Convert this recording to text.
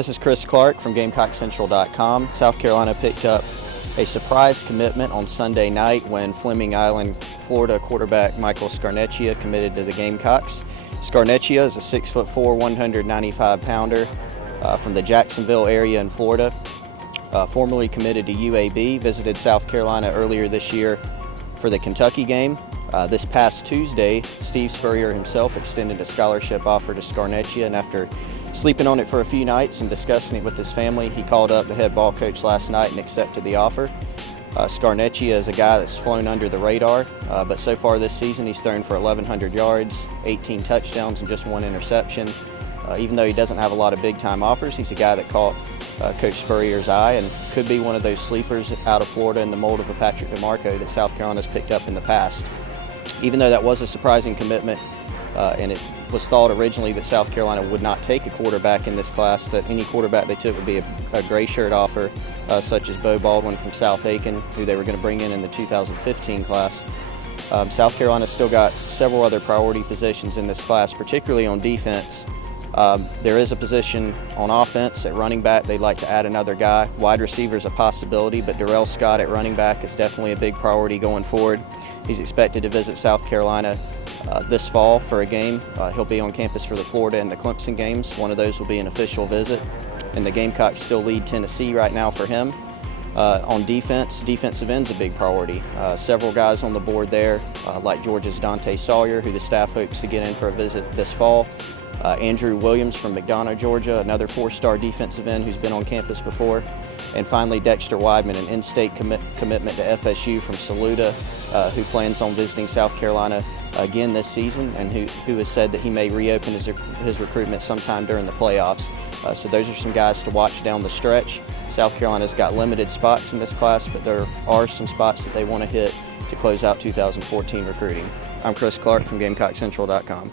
This is Chris Clark from GamecockCentral.com. South Carolina picked up a surprise commitment on Sunday night when Fleming Island, Florida quarterback Michael Scarnecchia committed to the Gamecocks. Scarnecchia is a 6'4", 195-pounder from the Jacksonville area in Florida. Formerly committed to UAB, visited South Carolina earlier this year for the Kentucky game. This past Tuesday, Steve Spurrier himself extended a scholarship offer to Scarnecchia, and after sleeping on it for a few nights and discussing it with his family, he called up the head ball coach last night and accepted the offer. Scarnecchia is a guy that's flown under the radar, but so far this season he's thrown for 1,100 yards, 18 touchdowns, and just 1 interception. Even though he doesn't have a lot of big-time offers, he's a guy that caught Coach Spurrier's eye and could be one of those sleepers out of Florida in the mold of a Patrick DeMarco that South Carolina's picked up in the past. Even though that was a surprising commitment, and it was thought originally that South Carolina would not take a quarterback in this class, that any quarterback they took would be a gray shirt offer, such as Bo Baldwin from South Aiken, who they were going to bring in the 2015 class. South Carolina's still got several other priority positions in this class, particularly on defense. There is a position on offense at running back. They'd like to add another guy. Wide receiver is a possibility, but Derrell Scott at running back is definitely a big priority going forward. He's expected to visit South Carolina this fall for a game. He'll be on campus for the Florida and the Clemson games. One of those will be an official visit. And the Gamecocks still lead Tennessee right now for him. On defense, defensive end's a big priority. Several guys on the board there, like Georgia's Dante Sawyer, who the staff hopes to get in for a visit this fall. Andrew Williams from McDonough, Georgia, another 4-star defensive end who's been on campus before. And finally, Dexter Wideman, an in-state commitment to FSU from Saluda, who plans on visiting South Carolina again this season, and who has said that he may reopen his recruitment sometime during the playoffs. So those are some guys to watch down the stretch. South Carolina's got limited spots in this class, but there are some spots that they want to hit to close out 2014 recruiting. I'm Chris Clark from GamecockCentral.com.